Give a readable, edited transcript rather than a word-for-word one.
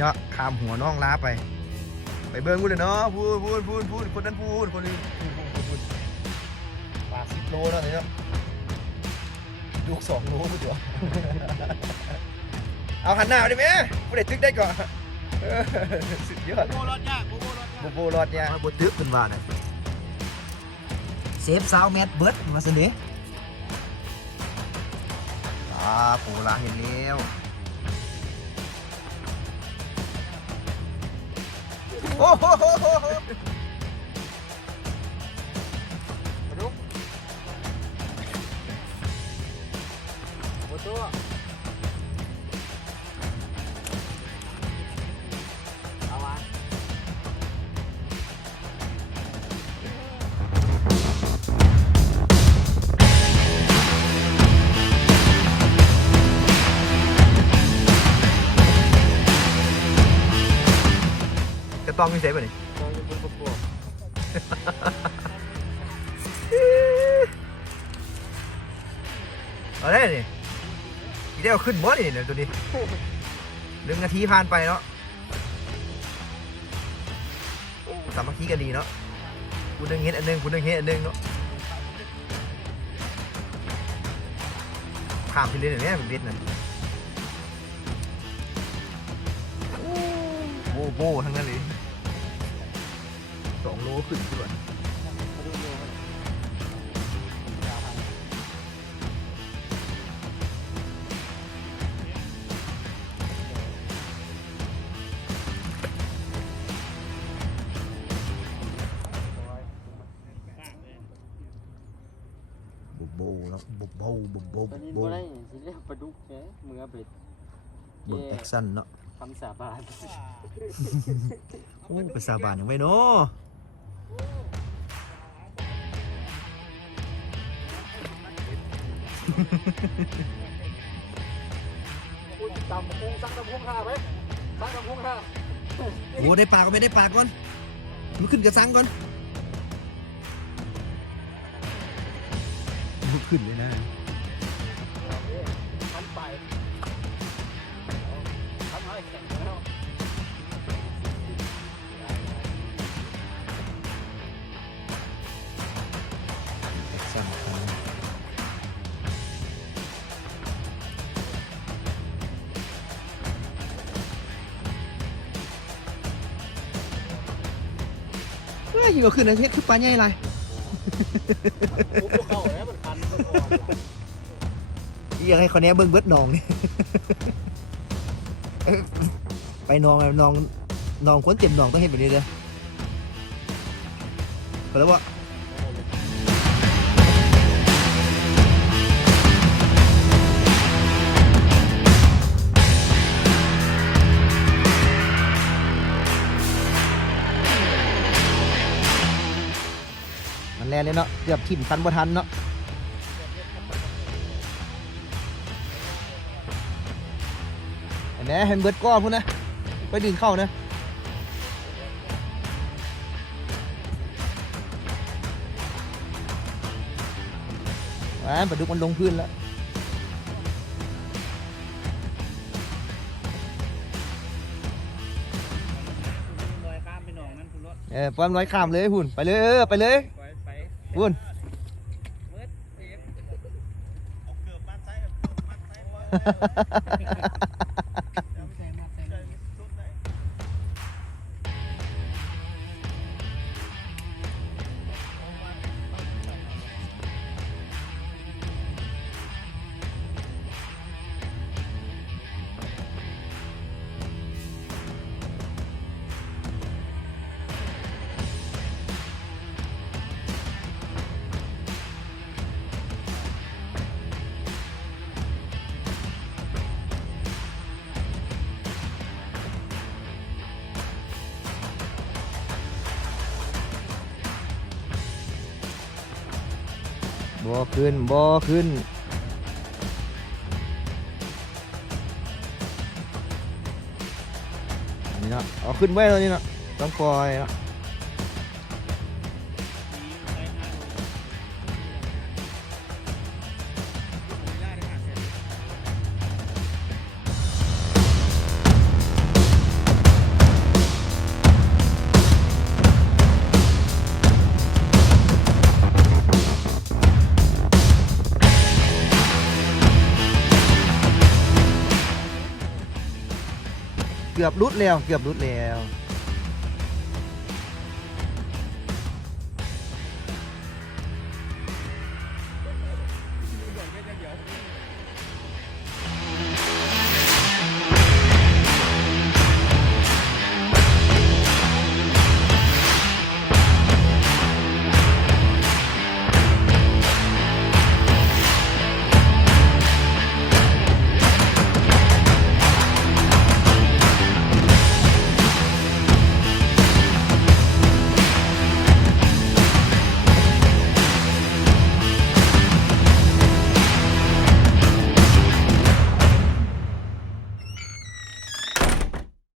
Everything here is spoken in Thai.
เนาะข้ามหัวน้องล้าไปเบิ้งกูเลยเนาะพูดคนนั้นพูดคนนี้พูดปลา10 โลเนาะนี่เนาะลูก2 โลกูเดี๋ยวเอาหันหน้าไปดิแม่กูได้ตึกได้ก่อนสุดยอดโบรอดยากโบตึกเป็นว่าเนี่ยเซฟซาวแมทเบิร์ดมาสิเนี่ยปูล้างอย่างเดียวโอ้โหมาดูโอ้ตัวเอาวะจะต้องมีเซฟป่ะนี่เอาได้นี่อีเดียวขึ้นบอสนี่เนี่ยตัวนี้1 นาทีผ่านไปเนาะสามัคคีกันดีเนาะกูนึงเห็นอันนึงกูนึงเห็นอันนึงเนาะข้ามไปเรื่อยๆเนี่ยเป็นเบ็ดนั่นโบทั้งนั้นเลย2 โลขึ้นด้วยโบแล้วโบอะไรสิเรียกปลาดุกแกมือเบ็ด เบิร์ดแอคชั่นเนาะคำสาบานโอ้ไปสาบานอย่างไรเนาะตำพุงซักตำพุงข้าไหมซักตำพุงข้าโอ้ได้ปากก็ไม่ได้ปากก่อนมันขึ้นกระซังก่อนมันขึ้นเลยนะทันไปทำให้แข็งแล้วอยู่ก็ขึ้นนะเฮ็ดคือปลาใหญ่ไรยังให้คนนี้เบิ้งเบิดนองนี่ไปนองคนเต็มนองต้องเห็นแบบนี้เลยไปแล้ววะแรงเลยเนาะเกือบทิ่มคันบ่ทันเนาะเห็นไหมเห็นเบิร์ดก้อนพุ่นนะไปดึงเข้านะปลาดุกมันลงพื้นแล้วป้อมร้อยข้ามเลยหุ่นไปเลยวุ่นบ่ขึ้นนี่เนาะเอาขึ้นไว้แล้วนี่เนาะต้องปล่อยเนาะ เกือบรุดแล้วเกือบรุดแล้ว